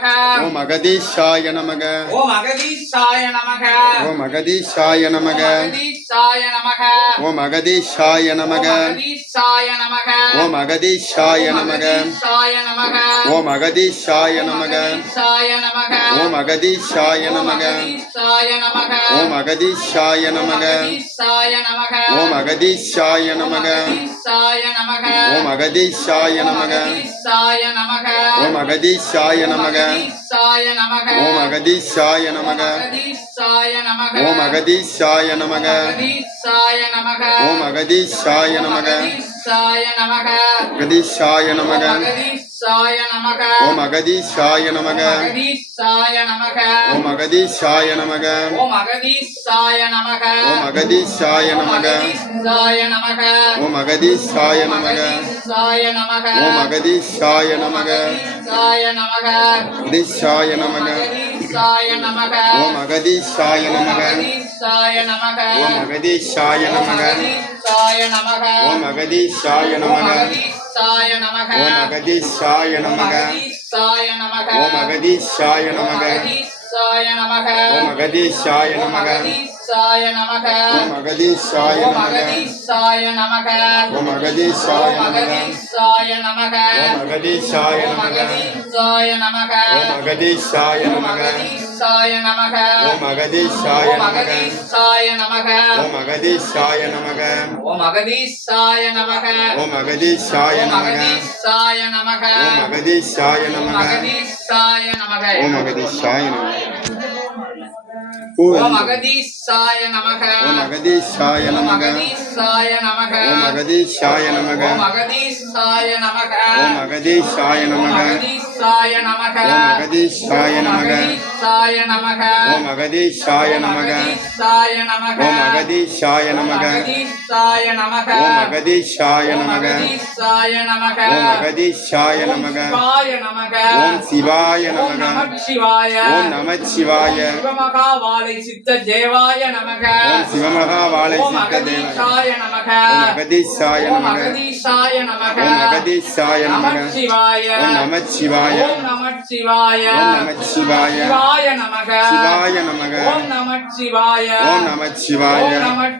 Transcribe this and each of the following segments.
நமக. ஓம் அகதீஷாய நமக. ஓம் அகதீஷாய நமக. ஓம் அகதீஷாய நமக. அகதீஷாய நமக. ஓம் அகதீஷாய நமக. அகதீஷாய நமக. ஓம் அகதீஷாய நமக. ஓம் அகதீஷாய நமக. ஓம் அகதீஷாய நமக. ஓம் அகதீஷாய நமக. ஓம் அகதீஷாய நமக. ஓம் அகதீஷாய நமக. ஓம் அகதீஷாய நமக. ஓம் அகதீஷாய நமக. ஓம் அகதீஷாய நமக. ஓம் அகதீஷாய நமக. அகதீஷாய நமக. அகதீஷாய நமக. ஓம் அகதீஷாய நமக. அகதீஷாய நமக. ஓம் அகதீஷாய நமக. ஓம் அகதீஷாய நமக. ஓம் அகதீஷாய நமக. ஓம் அகதீஷாய நமக. ஓம் அகதீஷாய நமக. அகதீஷாய நமக. அகதீஷாய நமக. அகதீஷாய நமக. ஓம் அகதீஷாய நமக. ஓம் அகதீஷாய நமக. ஓம் அகதீஷாய நமக. அகதீஷாய நமக. ஓம் அகதீஷாய நமக. அகதீஷாய நமக. ஓம் அகதீஷாய நமக. அகதீஷாய நமக. ஓம் அகதீஷாய நமக. அகதீஷாய நமக. ஓம் அகதீஷாய ஓம் நமக. அகதீஷாய நமக. ஓம் அகதீஷாய ஓம் நமக. அகதீஷாய நமக. ஓம் அகதீஷாய ஓம் நமக. அகதீஷாய நமக. ஓம் அகதீஷாய ஓம் நமக. அகதீஷாய நமக. ஓம் அகதீஷாய ஓம் நமக. அகதீஷாய நமக. ஓம் அகதீஷாய நமக. ஓம் அகதீஷாய நமக. ஓம் அகதீஷாய ஓம் நமக. அகதீஷாய நமக. ஓம் அகதீஷாய ஓம் நமக. அகதீஷாய நமக. ஓம் அகதீஷாய நமக. ஓம் அகதீஷாய நமக. ஓம் அகதீஷாய ஓம் நமக. அகதீஷாய நமக. ஓம் அகதீஷாய நமக. ஓம் அகதீஷாய நமக. ஓம் அகதீஷாய ஓம் நமக. அகதீஷாய நமக. ஓம் அகதீஷாய நமக. அகதீஷாய நமக. ஓம் அகதீஷாய நமக. அகதீஷாய நமக. ஓம் அகதீஷாய நமக. அகதீஷாய நமக. ஓம் அகதீஷாய நமக. அகதீஷாய நமக. ஓம் அகதீஷாய நமக. சிவாய நமக. ஓம் சிவாய ஓம் நமக. நமச்சிவாய. ஓம் நமச்சிவாய. சிவமகாவாலை சித்த தேவாய நமக. ஓம் சிவமகாவாலை ஓம் சித்த தேவாய. அகதீஷாய நமக. ஓம் அகதீஷாய ஓம் நமக. அகதீஷாய நமக. ஓம் அகதீஷாய நமக. நமச்சிவாய. ஓம் நமச்சிவாய. ஓம் நமச்சிவாய. ஓம் நமச்சிவாய. சிவாய நமக. சிவாய நமக. ஓம் நமச்சிவாய. ஓம் நமச்சிவாய. ஓம்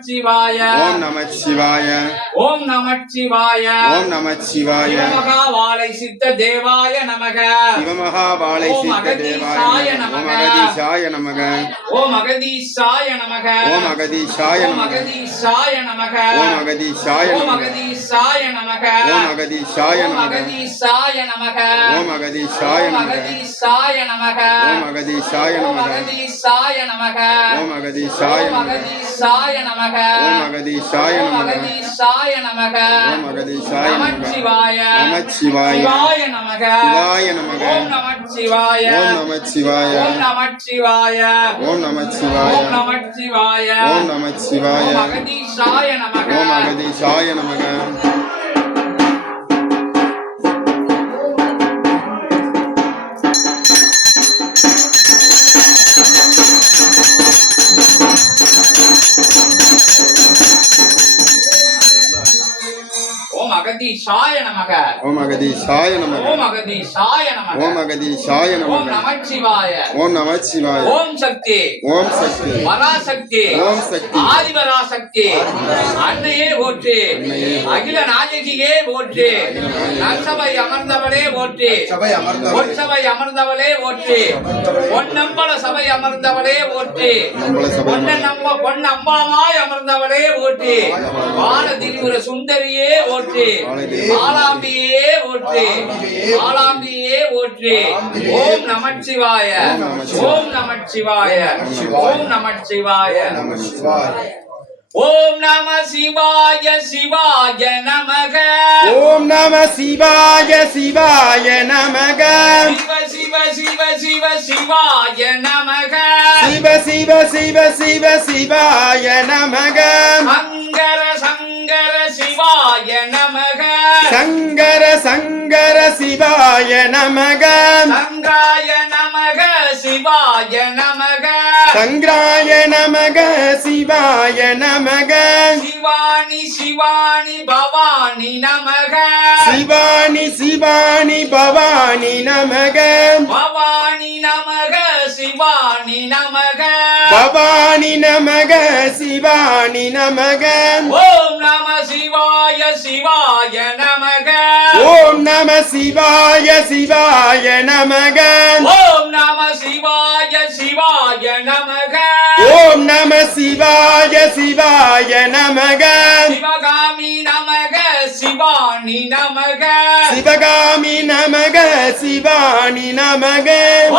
நமச்சிவாய. ஓம் நமச்சிவாய. ஓம் நமச்சிவாய. ஓம் நமச்சிவாய. சிவமகாவாலை சித்த தேவாய நமக. சிவமகாவாலை ஓம் சித்த அகதீஷாய தேவாய. நமக. ஓம் அகதீஷாய நமக. ஓம் அகதீஷாய நமக. ஓம் அகதீஷாய ஓம் நமக. அகதீஷாய நமக. ஓம் அகதீஷாய ஓம் நமக. அகதீஷாய நமக. ஓம் அகதீஷாய ஓம் நமக. அகதீஷாய நமக. ஓம் அகதீஷாய ஓம் நமக. அகதீஷாய நமக. ஓம் அகதீஷாய ஓம் நமக. அகதீஷாய நமக. ஓம் அகதீஷாய ஓம் நமக. அகதீஷாய நமக. ஓம் அகதீஷாய ஓம் நமக. அகதீஷாய நமக. ஓம் அகதீஷாய நமக. நமச்சிவாய. நமச்சிவாய. சிவாய நமக. சிவாய நமக. ஓம் நமச்சிவாய. ஓம் நமச்சிவாய. ஓம் நமச்சிவாய. ஓம் நமச்சிவாய. ஓம் நமச்சிவாய. ஓம் நமச்சிவாய. ஓம் அகதீஷாய நமக. ஓம் அகதீஷாய நமக. ஓம் அகதீஷாய நமக. ஓம் அகதீஷாய நமக. ஓம் அகதீஷாய நமக. ஓம் அகதீஷாய ஓம் நமக. நமச்சிவாய. ஓம் நமச்சிவாய. ஓம் சக்தி. ஓம் சக்தி. பராசக்தி. ஓம் சக்தி. ஆதிபராசக்தி. அன்னையே போற்றி. அகில நாயகியே போற்றி. நற்சபை அமர்ந்தவளே போற்றி. பொற்சபை அமர்ந்தவளே போற்றி. பொன்னம்பல சபை அமர்ந்தவளே போற்றி. பொன்னம்பாமாய் அமர்ந்தவளே போற்றி. பால திரிபுர சுந்தரியே போற்றி. ஆலாம்பியே போற்றி. ஆலாம்பியே போற்றி. ஓம் நமச்சிவாய. ஓம் நமச்சிவாய. ஓம் நமச்சிவாய. ஓம் நம சிவாய. சிவாய நமக. ஓம் நம சிவாய. சிவாய நமக. சிவ சிவ சிவ சிவ சிவாய நமக. சிவ சிவ சிவ சிவ சிவாய நமக. சங்கர சங்கர சிவாய நமக. சங்கர சங்கர சிவாய நமக. சங்காய நமக. சிவாய நமக. சங்கராய நமக. சிவாய நமக. சிவானி சிவானி பவானி நமக. சிவானி சிவானி பவானி நமக. பவானி நமக பவானி நமக சிவானி நமக ஓம் நம சிவாய சிவாய நமக ஓம் நம சிவாய சிவாய நமக ஓம் நம சிவாய சிவாய நமக ஓம் நம சிவாய சிவாய நமக சிவகாமி நமக சிவானி நமக சிவகாமி நமக சிவானி நமக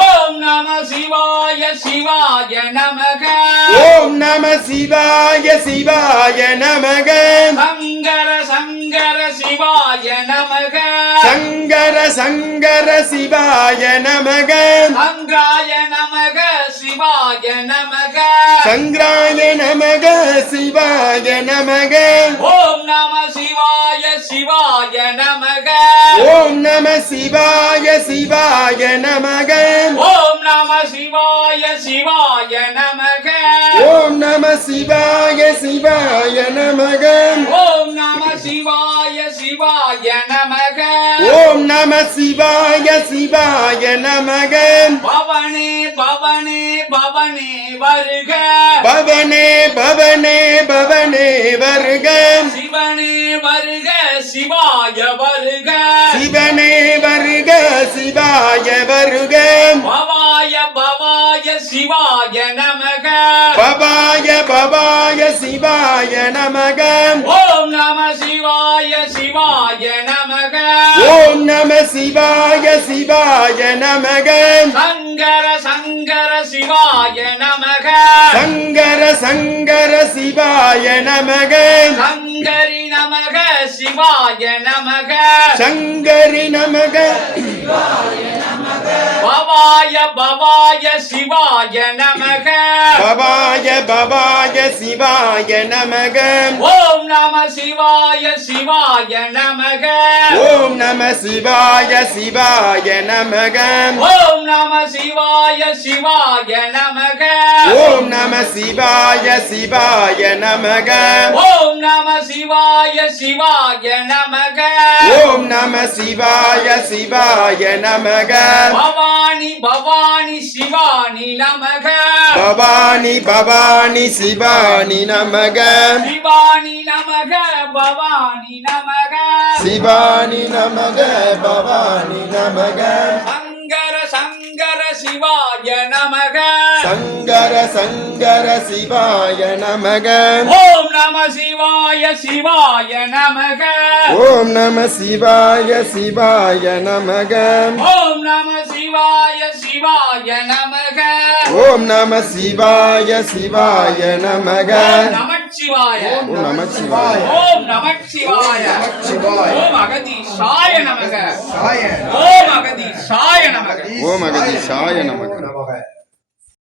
ஓம் நம சிவாய சிவாய நமக ஓம் நம சிவாய சிவாய நமக சங்கர சங்கர சிவாய நமக சங்கர சங்கர சிவாய நமக சங்கராய நமக சிவாய நமக சங்கராய நமக சிவாய நமக ஓம் நம சிவாய சிவாய நமக ஓம் நம சிவாய சிவாய நமக ஓம் நம சிவாய சிவாய நமக ஓம் நம சிவாய சிவாய நமக ஓம் நம சிவாய சிவாய நமக ஓம் நம சிவாய சிவாய நமக பவனே பவனே பவனே வருக பவனே பவனே பவனே வருக சிவனே வருக சிவாய வருக சிவனே வருக சிவாய வருக பவாய பவாய சிவாய நமக பவாய பவாய சிவாய நமக ஓம் நம சிவாய சிவாய நமக ஓம் நம சிவாய சிவாய நமக சங்கர சங்கர சிவாய நமக சங்கர சங்கர சிவாய நமக சங்கரி நமக சிவாய நமக சங்கரி நமக பவாய பவாய சிவாய நமக பவாய பவாய சிவாய நமக ஓம் நம சிவாய சிவாய நமக ஓம் நம சிவாய சிவாய நமக ஓம் நம சிவாய சிவாய நமக ஓம் நம சிவாய சிவாய நமக ஓம் நம சிவாய சிவாய நமக ஓம் நம சிவாய சிவாய நமக பவானி பவானி சிவானி நமக பவானி பவானி சிவானி நமக சிவானி நமக பவானி நமக சிவானி நமக பவானி நமக சங்கர சங்கர சிவாய நமக சங்கர சங்கர சிவாய நமக ஓம் நம சிவாய சிவாய நமக ஓம் நம சிவாய சிவாய நமக ஓம் நம சிவாய சிவாய நமக ஓம் நம சிவாய சிவாய நமக நமச்சிவாய ஓம் நமச்சிவாய ஓம் நமச்சிவாய சிவாய ஓம் அகதீஷாய நமக சாய ஓம் அகதீஷாய நமக ஓம் அகதீஷாய நமக